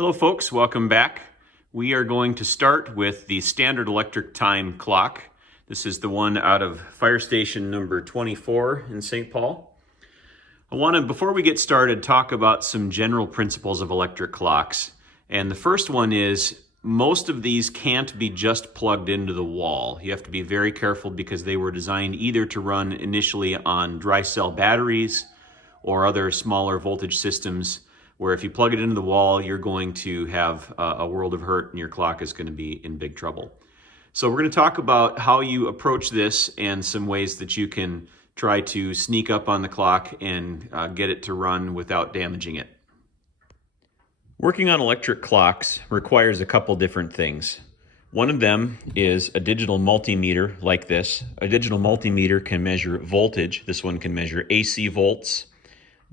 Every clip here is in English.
Hello folks, welcome back. We are going to start with the standard electric time clock. This is the one out of fire station number 24 in St. Paul. I want to, before we get started, talk about some general principles of electric clocks. And the first one is most of these can't be just plugged into the wall. You have to be very careful because they were designed either to run initially on dry cell batteries or other smaller voltage systems where if you plug it into the wall, you're going to have a world of hurt and your clock is going to be in big trouble. So we're going to talk about how you approach this and some ways that you can try to sneak up on the clock and get it to run without damaging it. Working on electric clocks requires a couple different things. One of them is a digital multimeter like this. A digital multimeter can measure voltage. This one can measure AC volts,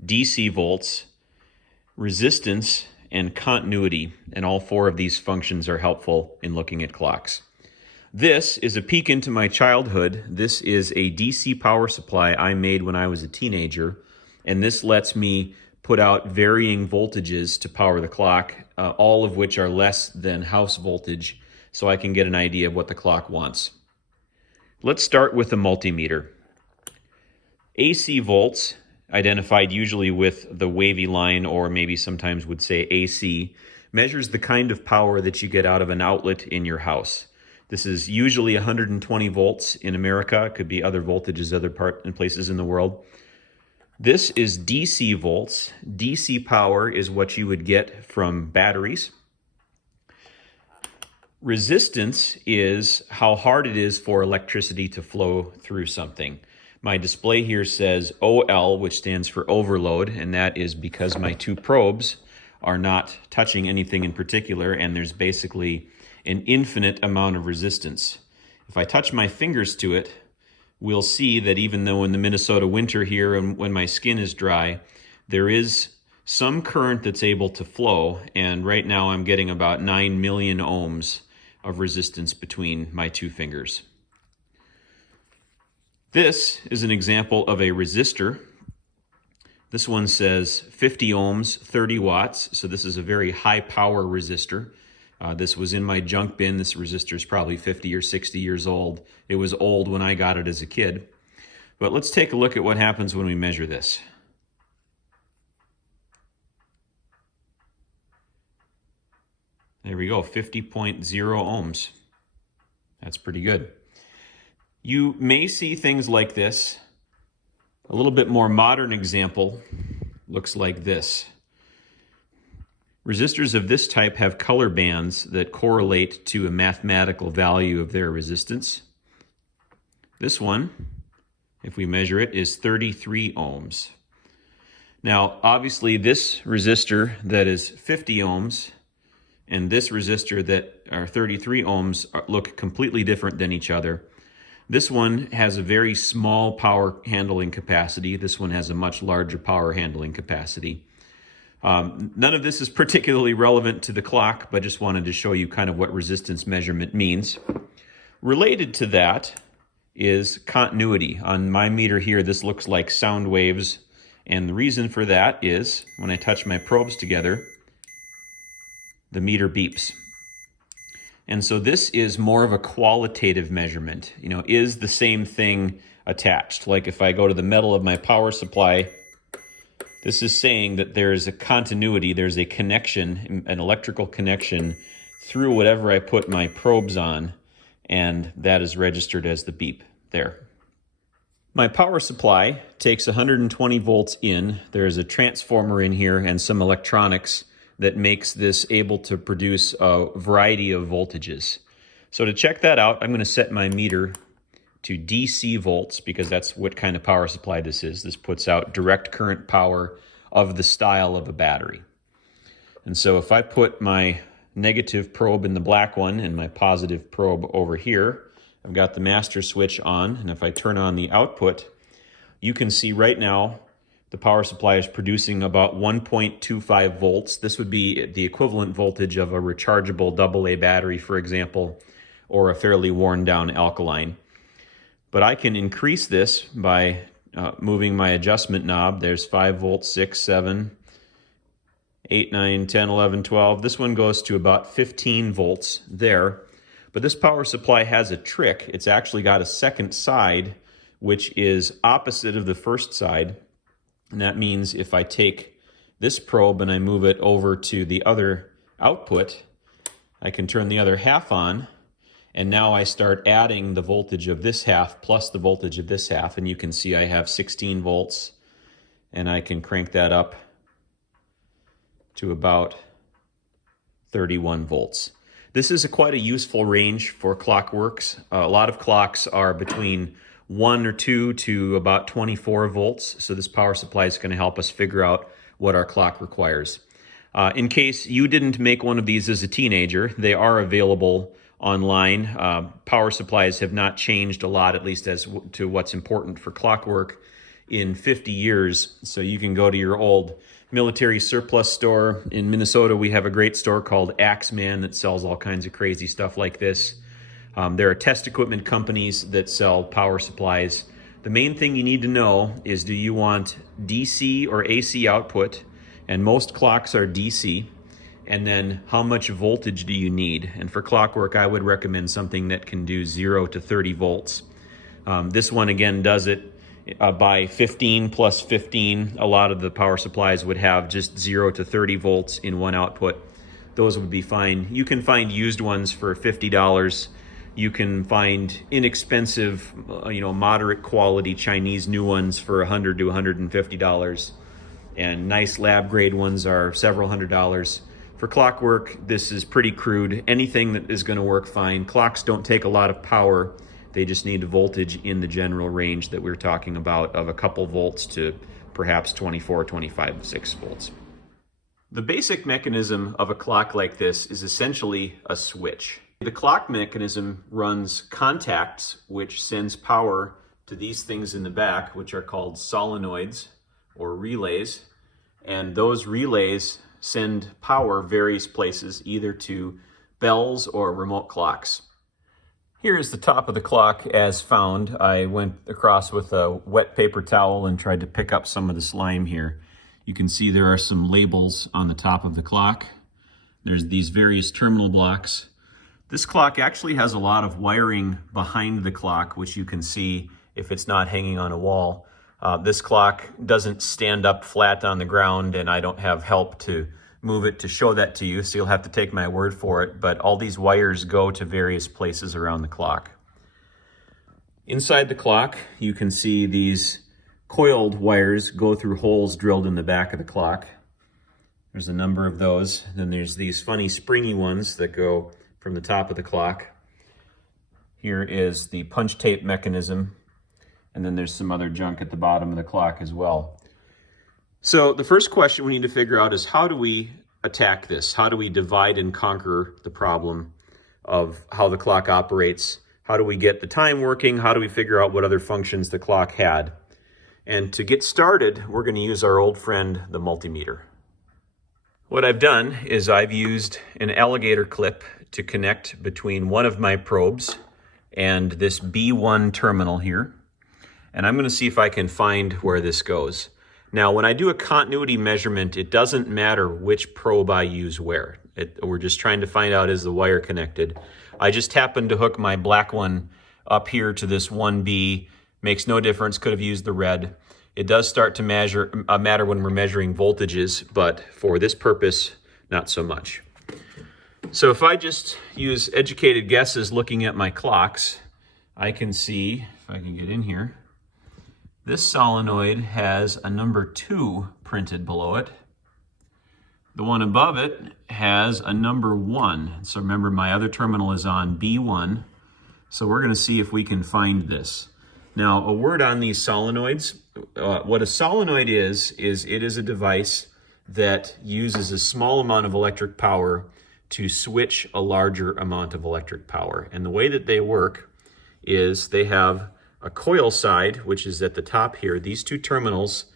DC volts, resistance, and continuity, and all four of these functions are helpful in looking at clocks. This is a peek into my childhood. This is a DC power supply I made when I was a teenager, and this lets me put out varying voltages to power the clock, all of which are less than house voltage, so I can get an idea of what the clock wants. Let's start with the multimeter. AC volts, identified usually with the wavy line, or maybe sometimes would say AC, measures the kind of power that you get out of an outlet in your house. This is usually 120 volts in America. It could be other voltages in places in the world. This is DC volts. DC power is what you would get from batteries. Resistance is how hard it is for electricity to flow through something. My display here says OL, which stands for overload, and that is because my two probes are not touching anything in particular, and there's basically an infinite amount of resistance. If I touch my fingers to it, we'll see that even though in the Minnesota winter here and when my skin is dry, there is some current that's able to flow, and right now I'm getting about 9 million ohms of resistance between my two fingers. This is an example of a resistor. This one says 50 ohms, 30 watts, so this is a very high power resistor. This was in my junk bin. This resistor is probably 50 or 60 years old. It was old when I got it as a kid. But let's take a look at what happens when we measure this. There we go, 50.0 ohms. That's pretty good. You may see things like this. A little bit more modern example looks like this. Resistors of this type have color bands that correlate to a mathematical value of their resistance. This one, if we measure it, is 33 ohms. Now, obviously, this resistor that is 50 ohms and this resistor that are 33 ohms look completely different than each other. This one has a very small power handling capacity. This one has a much larger power handling capacity. None of this is particularly relevant to the clock, but just wanted to show you kind of what resistance measurement means. Related to that is continuity. On my meter here, this looks like sound waves, and the reason for that is when I touch my probes together, the meter beeps. And so this is more of a qualitative measurement. You know, is the same thing attached? Like if I go to the metal of my power supply, this is saying that there's a continuity, there's a connection, an electrical connection through whatever I put my probes on, and that is registered as the beep there. My power supply takes 120 volts in. There's a transformer in here and some electronics that makes this able to produce a variety of voltages. So to check that out, I'm going to set my meter to DC volts because that's what kind of power supply this is. This puts out direct current power of the style of a battery. And so if I put my negative probe in the black one and my positive probe over here, I've got the master switch on, and if I turn on the output, you can see right now the power supply is producing about 1.25 volts. This would be the equivalent voltage of a rechargeable AA battery, for example, or a fairly worn down alkaline. But I can increase this by moving my adjustment knob. There's 5 volts, 6, 7, 8, 9, 10, 11, 12. This one goes to about 15 volts there. But this power supply has a trick. It's actually got a second side, which is opposite of the first side. And that means if I take this probe and I move it over to the other output, I can turn the other half on, and now I start adding the voltage of this half plus the voltage of this half, and you can see I have 16 volts, and I can crank that up to about 31 volts. This is quite a useful range for clockworks. A lot of clocks are between 1 or 2 to about 24 volts, so this power supply is going to help us figure out what our clock requires. In case you didn't make one of these as a teenager, they are available online. Power supplies have not changed a lot, at least as to what's important for clockwork, in 50 years. So you can go to your old military surplus store. In Minnesota, we have a great store called Axeman that sells all kinds of crazy stuff like this. There are test equipment companies that sell power supplies. The main thing you need to know is, do you want DC or AC output? And most clocks are DC. And then how much voltage do you need? And for clockwork, I would recommend something that can do 0 to 30 volts. This one again does it by 15 plus 15. A lot of the power supplies would have just 0 to 30 volts in one output. Those would be fine. You can find used ones for $50. You can find inexpensive, moderate quality Chinese new ones for $100 to $150. And nice lab grade ones are several $100s. For clockwork, this is pretty crude. Anything that is going to work fine. Clocks don't take a lot of power. They just need a voltage in the general range that we're talking about, of a couple volts to perhaps 24, 25, 6 volts. The basic mechanism of a clock like this is essentially a switch. The clock mechanism runs contacts, which sends power to these things in the back, which are called solenoids or relays. And those relays send power various places, either to bells or remote clocks. Here is the top of the clock as found. I went across with a wet paper towel and tried to pick up some of the slime here. You can see there are some labels on the top of the clock. There's these various terminal blocks. This clock actually has a lot of wiring behind the clock, which you can see if it's not hanging on a wall. This clock doesn't stand up flat on the ground, and I don't have help to move it to show that to you, so you'll have to take my word for it, but all these wires go to various places around the clock. Inside the clock, you can see these coiled wires go through holes drilled in the back of the clock. There's a number of those. Then there's these funny springy ones that go from the top of the clock. Here is the punch tape mechanism, and then there's some other junk at the bottom of the clock as well. So the first question we need to figure out is, how do we attack this? How do we divide and conquer the problem of how the clock operates? How do we get the time working? How do we figure out what other functions the clock had? And to get started, we're going to use our old friend, the multimeter. What I've done is I've used an alligator clip to connect between one of my probes and this B1 terminal here. And I'm going to see if I can find where this goes. Now, when I do a continuity measurement, it doesn't matter which probe I use where. We're just trying to find out, is the wire connected. I just happened to hook my black one up here to this 1B. Makes no difference, could have used the red. It does start to matter when we're measuring voltages, but for this purpose, not so much. So if I just use educated guesses looking at my clocks, I can see, if I can get in here, this solenoid has a number 2 printed below it. The one above it has a number 1. So remember, my other terminal is on B1. So we're going to see if we can find this. Now, a word on these solenoids. What a solenoid is it is a device that uses a small amount of electric power to switch a larger amount of electric power. And the way that they work is they have a coil side, which is at the top here. These two terminals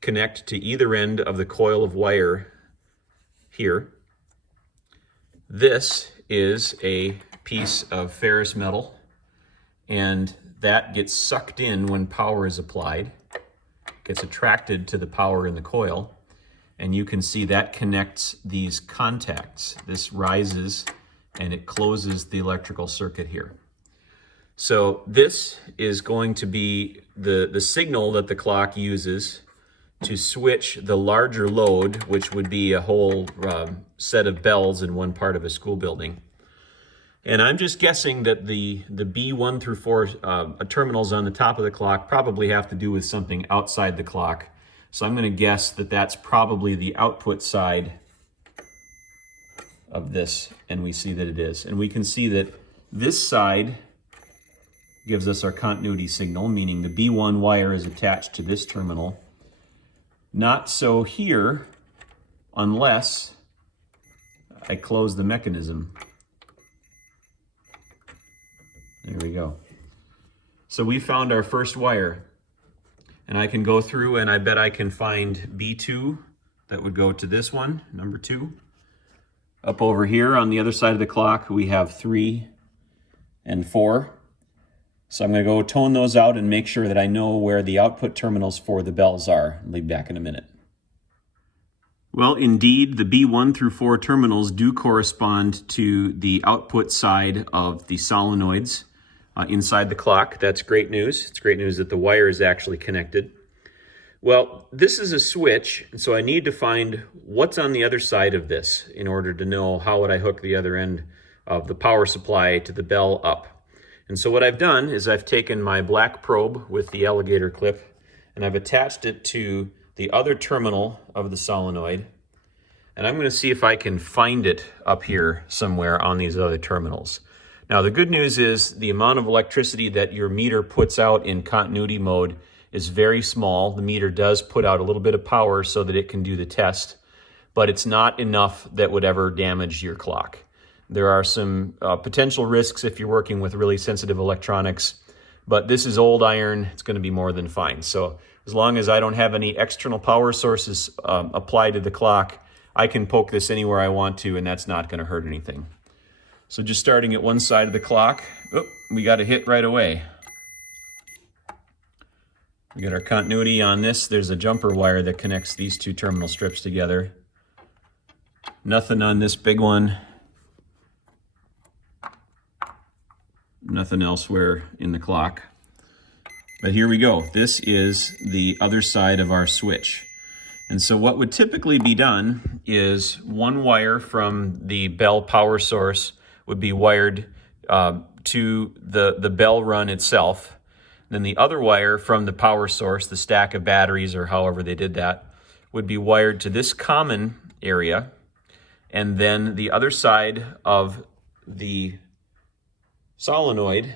connect to either end of the coil of wire here. This is a piece of ferrous metal, and that gets sucked in when power is applied, gets attracted to the power in the coil, And you can see that connects these contacts. This rises and it closes the electrical circuit here. So this is going to be the signal that the clock uses to switch the larger load, which would be a whole set of bells in one part of a school building. And I'm just guessing that the B1 through 4 terminals on the top of the clock probably have to do with something outside the clock. So I'm going to guess that that's probably the output side of this, and we see that it is. And we can see that this side gives us our continuity signal, meaning the B1 wire is attached to this terminal. Not so here, unless I close the mechanism. There we go. So we found our first wire. And I can go through and I bet I can find B2 that would go to this one, number 2. Up over here on the other side of the clock, we have 3 and 4. So I'm going to go tone those out and make sure that I know where the output terminals for the bells are. I'll be back in a minute. Well, indeed, the B1 through 4 terminals do correspond to the output side of the solenoids inside the clock. That's great news. It's great news that the wire is actually connected. Well, this is a switch, and so I need to find what's on the other side of this in order to know how would I hook the other end of the power supply to the bell up. And so what I've done is I've taken my black probe with the alligator clip and I've attached it to the other terminal of the solenoid, and I'm going to see if I can find it up here somewhere on these other terminals. Now, the good news is the amount of electricity that your meter puts out in continuity mode is very small. The meter does put out a little bit of power so that it can do the test, but it's not enough that would ever damage your clock. There are some potential risks if you're working with really sensitive electronics, but this is old iron. It's going to be more than fine. So as long as I don't have any external power sources applied to the clock, I can poke this anywhere I want to, and that's not going to hurt anything. So just starting at one side of the clock, we got a hit right away. We got our continuity on this. There's a jumper wire that connects these 2 terminal strips together. Nothing on this big one. Nothing elsewhere in the clock. But here we go. This is the other side of our switch. And so what would typically be done is one wire from the bell power source would be wired to the bell run itself. Then the other wire from the power source, the stack of batteries or however they did that, would be wired to this common area. And then the other side of the solenoid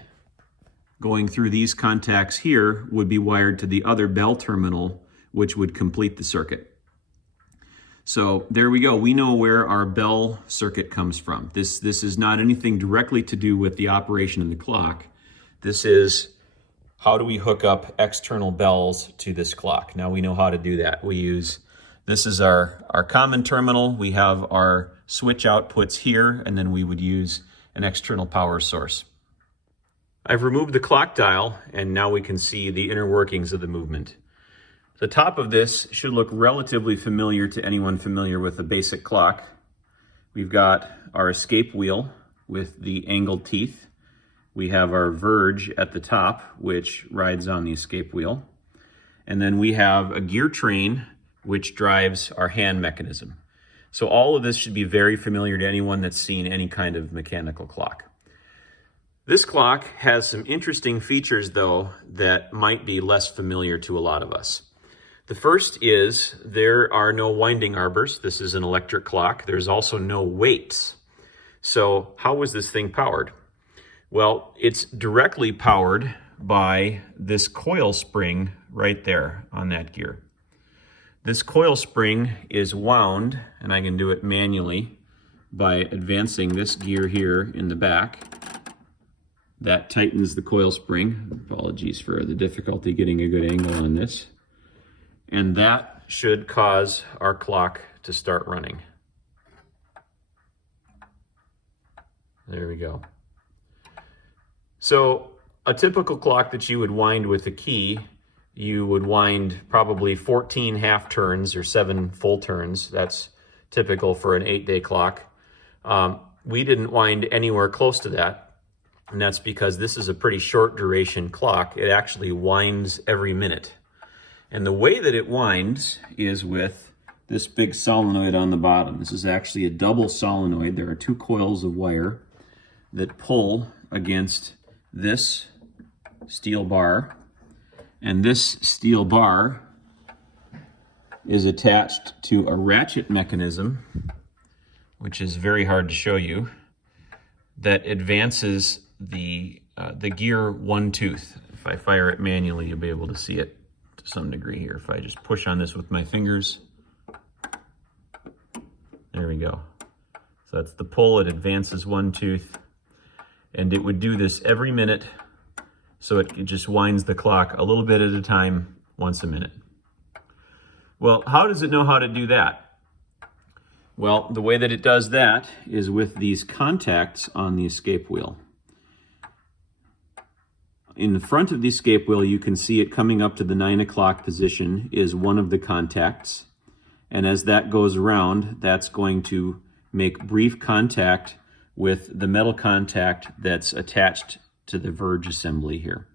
going through these contacts here would be wired to the other bell terminal, which would complete the circuit. So there we go. We know where our bell circuit comes from. This is not anything directly to do with the operation of the clock. This is how do we hook up external bells to this clock. Now we know how to do that. This is our common terminal. We have our switch outputs here, and then we would use an external power source. I've removed the clock dial, and now we can see the inner workings of the movement. The top of this should look relatively familiar to anyone familiar with a basic clock. We've got our escape wheel with the angled teeth. We have our verge at the top, which rides on the escape wheel. And then we have a gear train, which drives our hand mechanism. So all of this should be very familiar to anyone that's seen any kind of mechanical clock. This clock has some interesting features, though, that might be less familiar to a lot of us. The first is there are no winding arbors. This is an electric clock. There's also no weights. So how was this thing powered? Well, it's directly powered by this coil spring right there on that gear. This coil spring is wound, and I can do it manually by advancing this gear here in the back. That tightens the coil spring. Apologies for the difficulty getting a good angle on this. And that should cause our clock to start running. There we go. So a typical clock that you would wind with a key you would wind probably 14 half turns or 7 full turns. That's typical for an 8-day clock. We didn't wind anywhere close to that, and that's because this is a pretty short duration clock. It actually winds every minute. And the way that it winds is with this big solenoid on the bottom. This is actually a double solenoid. There are 2 coils of wire that pull against this steel bar, and this steel bar is attached to a ratchet mechanism, which is very hard to show you, that advances the gear 1 tooth. If I fire it manually, you'll be able to see it to some degree here. If I just push on this with my fingers, there we go. So that's the pull. It advances 1 tooth, and it would do this every minute. So it just winds the clock a little bit at a time, once a minute. Well, how does it know how to do that? Well, the way that it does that is with these contacts on the escape wheel. In the front of the escape wheel, you can see it coming up to the 9 o'clock position is one of the contacts. And as that goes around, that's going to make brief contact with the metal contact that's attached to the verge assembly here.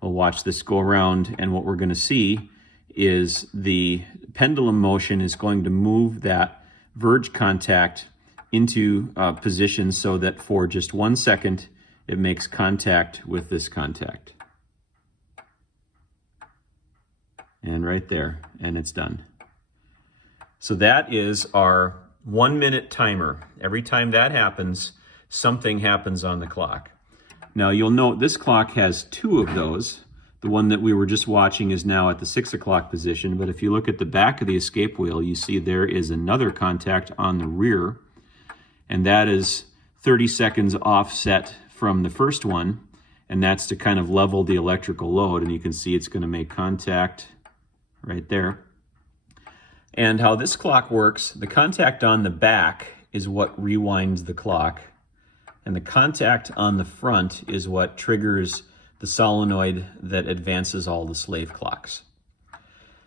We'll watch this go around, and what we're going to see is the pendulum motion is going to move that verge contact into position so that for just 1 second it makes contact with this contact. And right there, and it's done. So that is our 1 minute timer. Every time that happens, something happens on the clock. Now you'll note this clock has 2 of those. The one that we were just watching is now at the 6 o'clock position, but if you look at the back of the escape wheel, you see there is another contact on the rear, and that is 30 seconds offset from the first one, and that's to kind of level the electrical load, and you can see it's going to make contact right there. And how this clock works, the contact on the back is what rewinds the clock, and the contact on the front is what triggers the solenoid that advances all the slave clocks.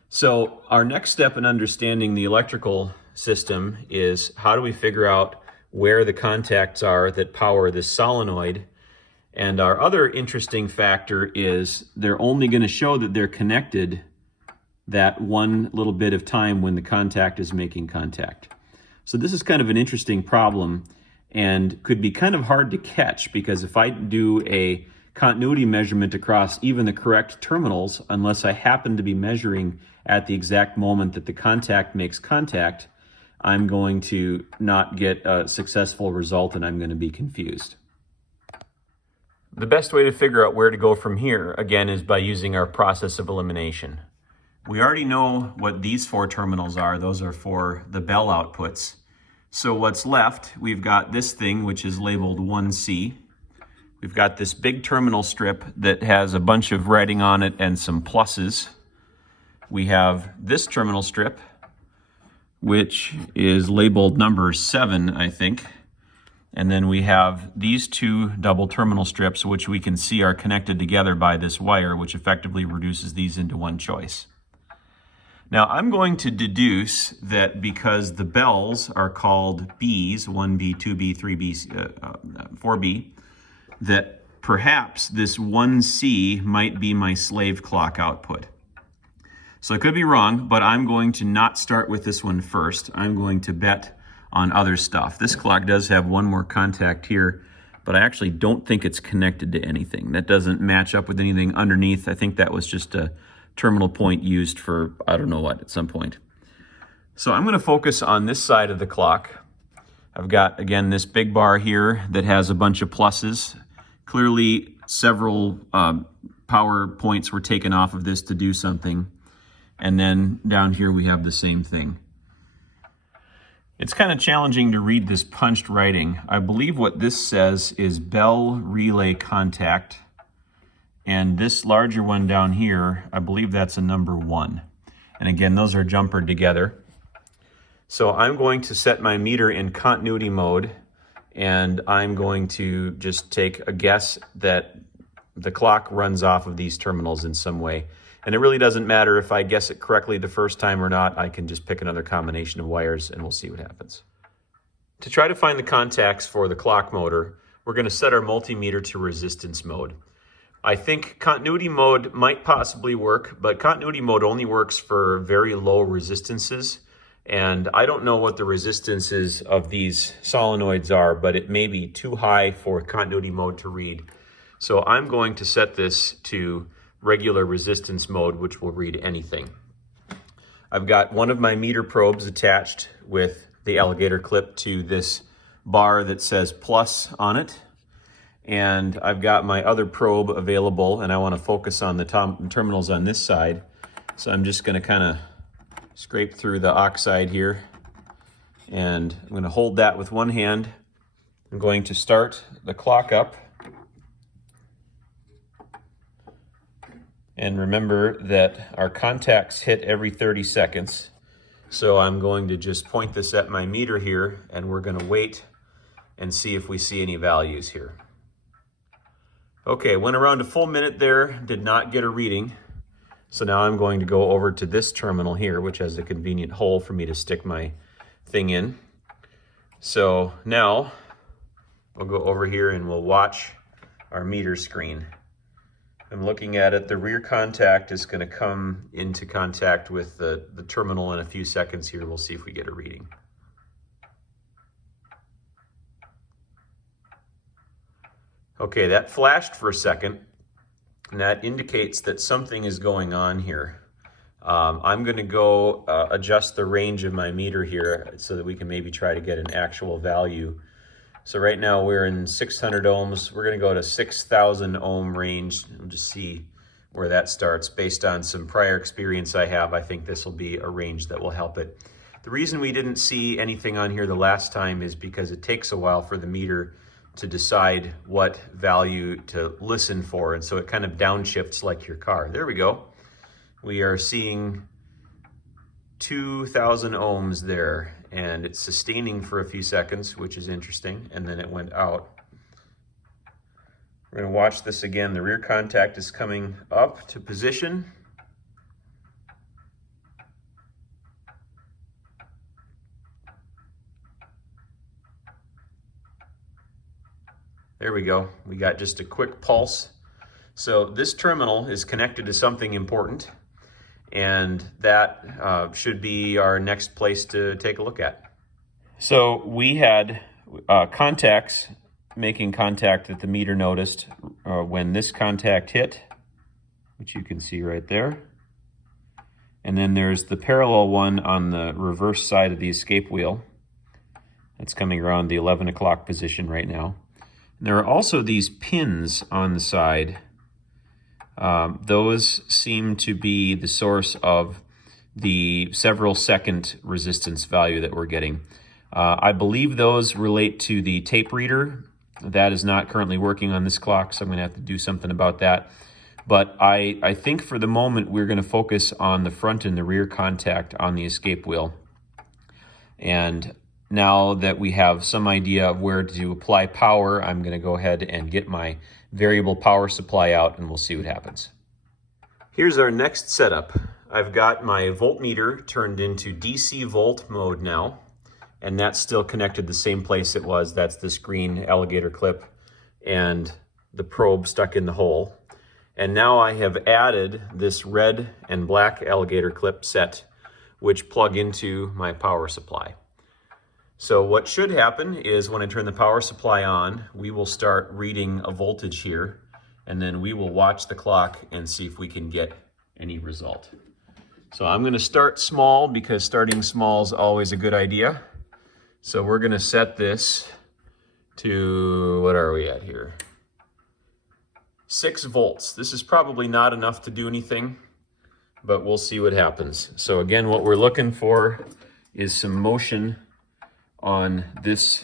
So our next step in understanding the electrical system is how do we figure out where the contacts are that power this solenoid. And our other interesting factor is they're only going to show that they're connected that one little bit of time when the contact is making contact. So this is kind of an interesting problem and could be kind of hard to catch, because if I do a continuity measurement across even the correct terminals, unless I happen to be measuring at the exact moment that the contact makes contact, I'm going to not get a successful result and I'm going to be confused. The best way to figure out where to go from here, again, is by using our process of elimination. We already know what these 4 terminals are. Those are for the bell outputs. So what's left, we've got this thing which is labeled 1C. We've got this big terminal strip that has a bunch of writing on it and some pluses. We have this terminal strip, which is labeled number 7, I think. And then we have these 2 double terminal strips, which we can see are connected together by this wire, which effectively reduces these into one choice. Now I'm going to deduce that because the bells are called Bs, 1B, 2B, 3B, 4B, that perhaps this 1C might be my slave clock output. So I could be wrong, but I'm going to not start with this one first. I'm going to bet on other stuff. This clock does have one more contact here, but I actually don't think it's connected to anything. That doesn't match up with anything underneath. I think that was just a terminal point used for I don't know what at some point. So I'm going to focus on this side of the clock. I've got, again, this big bar here that has a bunch of pluses. Clearly several power points were taken off of this to do something. And then down here we have the same thing. It's kind of challenging to read this punched writing. I believe what this says is bell relay contact. And this larger one down here, I believe that's a number 1. And again, those are jumpered together. So I'm going to set my meter in continuity mode, and I'm going to just take a guess that the clock runs off of these terminals in some way. And it really doesn't matter if I guess it correctly the first time or not. I can just pick another combination of wires and we'll see what happens. To try to find the contacts for the clock motor, we're going to set our multimeter to resistance mode. I think continuity mode might possibly work, but continuity mode only works for very low resistances. And I don't know what the resistances of these solenoids are, but it may be too high for continuity mode to read. So I'm going to set this to regular resistance mode, which will read anything. I've got one of my meter probes attached with the alligator clip to this bar that says plus on it. And I've got my other probe available, and I want to focus on the terminals on this side. So I'm just going to kind of scrape through the oxide here, and I'm going to hold that with one hand. I'm going to start the clock up. And remember that our contacts hit every 30 seconds. So I'm going to just point this at my meter here, and we're going to wait and see if we see any values here. Okay, went around a full minute there, did not get a reading. So now I'm going to go over to this terminal here, which has a convenient hole for me to stick my thing in. So now we'll go over here and we'll watch our meter screen. I'm looking at it. The rear contact is going to come into contact with the terminal in a few seconds here. We'll see if we get a reading. Okay, that flashed for a second, and that indicates that something is going on here. I'm going to go adjust the range of my meter here so that we can maybe try to get an actual value. So right now we're in 600 ohms. We're going to go to 6,000 ohm range and just see where that starts. Based on some prior experience I have, I think this will be a range that will help it. The reason we didn't see anything on here the last time is because it takes a while for the meter to decide what value to listen for, and so it kind of downshifts like your car. There we go. We are seeing 2,000 ohms there, and it's sustaining for a few seconds, which is interesting, and then it went out. We're going to watch this again. The rear contact is coming up to position. There we go. We got just a quick pulse. So this terminal is connected to something important, and that should be our next place to take a look at. So we had contacts making contact that the meter noticed when this contact hit, which you can see right there. And then there's the parallel one on the reverse side of the escape wheel. That's coming around the 11 o'clock position right now. And there are also these pins on the side. Those seem to be the source of the several second resistance value that we're getting. I believe those relate to the tape reader. That is not currently working on this clock, so I'm going to have to do something about that. But I think for the moment we're going to focus on the front and the rear contact on the escape wheel. And now that we have some idea of where to apply power, I'm going to go ahead and get my variable power supply out, and we'll see what happens. Here's our next setup. I've got my voltmeter turned into DC volt mode now, and that's still connected the same place it was. That's this green alligator clip and the probe stuck in the hole. And now I have added this red and black alligator clip set, which plug into my power supply. So what should happen is when I turn the power supply on, we will start reading a voltage here, and then we will watch the clock and see if we can get any result. So I'm going to start small because starting small is always a good idea. So we're going to set this to, what are we at here? 6 volts. This is probably not enough to do anything, but we'll see what happens. So again, what we're looking for is some motion on this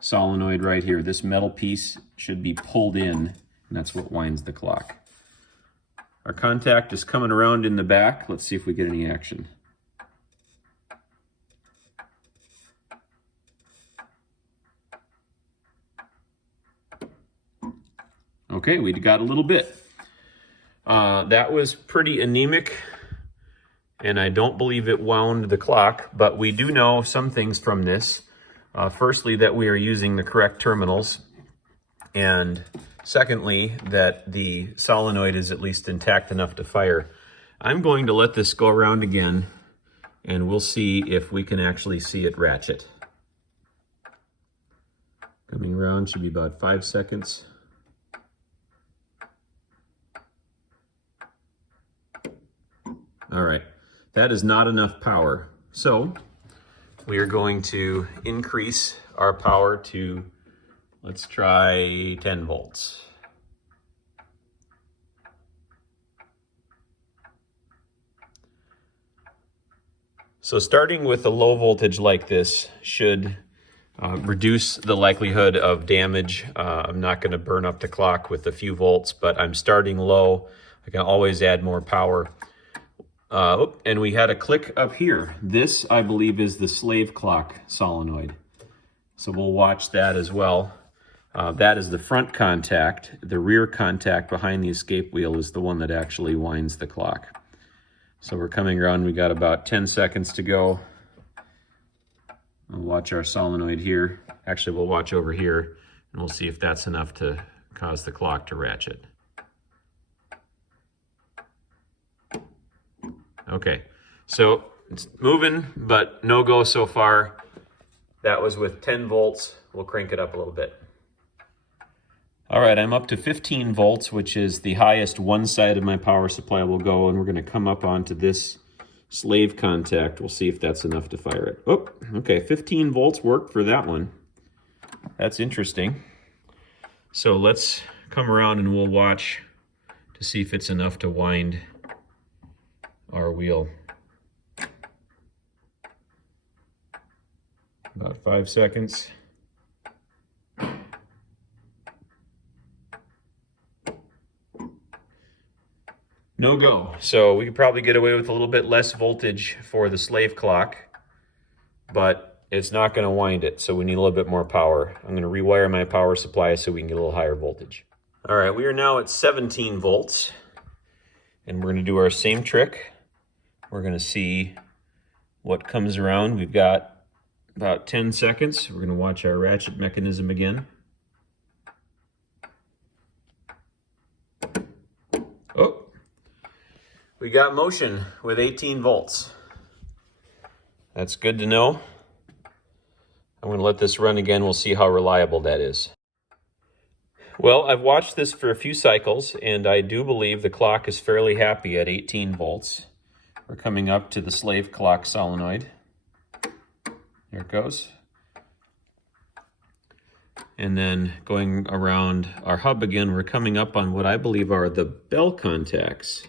solenoid right here. This metal piece should be pulled in, and that's what winds the clock. Our contact is coming around in the back. Let's see if we get any action. Okay, we got a little bit. That was pretty anemic, and I don't believe it wound the clock, but we do know some things from this. Firstly, that we are using the correct terminals, and secondly, that the solenoid is at least intact enough to fire. I'm going to let this go around again, and we'll see if we can actually see it ratchet. Coming around should be about 5 seconds. All right, that is not enough power. So we are going to increase our power to, let's try 10 volts. So starting with a low voltage like this should reduce the likelihood of damage. I'm not going to burn up the clock with a few volts, but I'm starting low. I can always add more power. And we had a click up here. This, I believe, is the slave clock solenoid. So we'll watch that as well. That is the front contact. The rear contact behind the escape wheel is the one that actually winds the clock. So we're coming around. We got about 10 seconds to go. We'll watch our solenoid here. Actually, we'll watch over here, and we'll see if that's enough to cause the clock to ratchet. Okay, so it's moving, but no go so far. That was with 10 volts. We'll crank it up a little bit. All right, I'm up to 15 volts, which is the highest one side of my power supply will go, and we're going to come up onto this slave contact. We'll see if that's enough to fire it. Oh, okay, 15 volts worked for that one. That's interesting. So let's come around and we'll watch to see if it's enough to wind our wheel. About 5 seconds. No go. So we could probably get away with a little bit less voltage for the slave clock, but it's not going to wind it, so we need a little bit more power. I'm going to rewire my power supply so we can get a little higher voltage. All right, we are now at 17 volts, and we're going to do our same trick. We're going to see what comes around. We've got about 10 seconds. We're going to watch our ratchet mechanism again. Oh, we got motion with 18 volts. That's good to know. I'm going to let this run again. We'll see how reliable that is. Well, I've watched this for a few cycles, and I do believe the clock is fairly happy at 18 volts. We're coming up to the slave clock solenoid. There it goes. And then going around our hub again, we're coming up on what I believe are the bell contacts.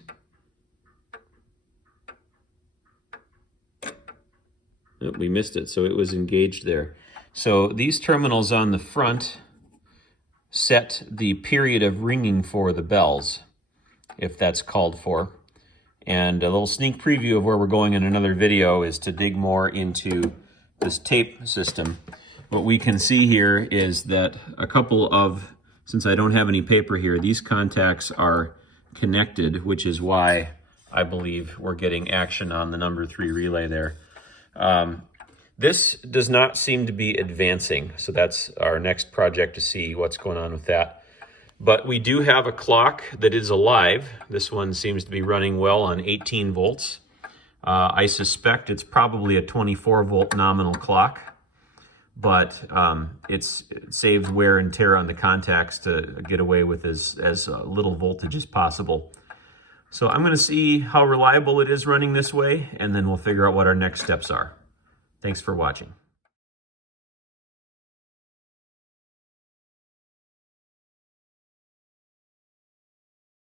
Oh, we missed it, so it was engaged there. So these terminals on the front set the period of ringing for the bells, if that's called for. And a little sneak preview of where we're going in another video is to dig more into this tape system. What we can see here is that a couple of, since I don't have any paper here, these contacts are connected, which is why I believe we're getting action on the number 3 relay there. This does not seem to be advancing, so that's our next project to see what's going on with that. But we do have a clock that is alive. This one seems to be running well on 18 volts. I suspect it's probably a 24 volt nominal clock, but it saves wear and tear on the contacts to get away with as little voltage as possible. So I'm going to see how reliable it is running this way, and then we'll figure out what our next steps are. Thanks for watching.